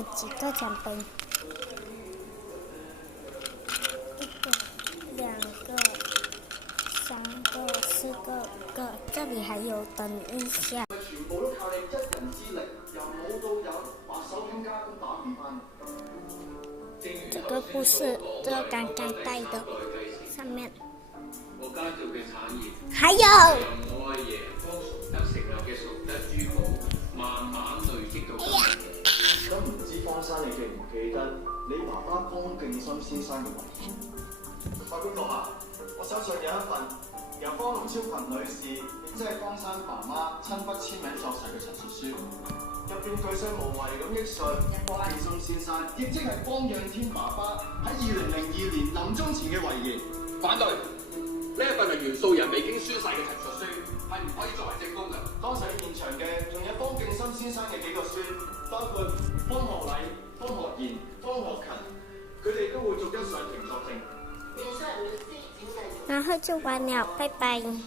有几个奖杯？一个、两个、三个、四个、五个。这里还有，等一下。全部都靠你一人之力，由冇到有，白手興家咁打變翻。這個不是，這個剛剛帶的，上面。還有。我阿爺方崇德成立嘅崇德珠寶，慢慢累積到。咁唔知方生你記唔記得你爸爸方敬心先生嘅遺言？法官閣下，我手上有一份由方龍超群女士，亦即係方生媽媽親筆簽名作誓嘅陳述書，入邊巨細無遺咁憶述方敬心先生，亦即係方仰天爸爸喺2002年臨終前嘅遺言。反對，呢一份係原訴人未經宣誓嘅陳述書，係唔可以作為證供嘅。當時喺現場嘅仲有方敬心先生嘅幾個孫，包括方學禮、方學賢、方學勤，佢哋都會逐一上庭作證。然後就完了，拜拜。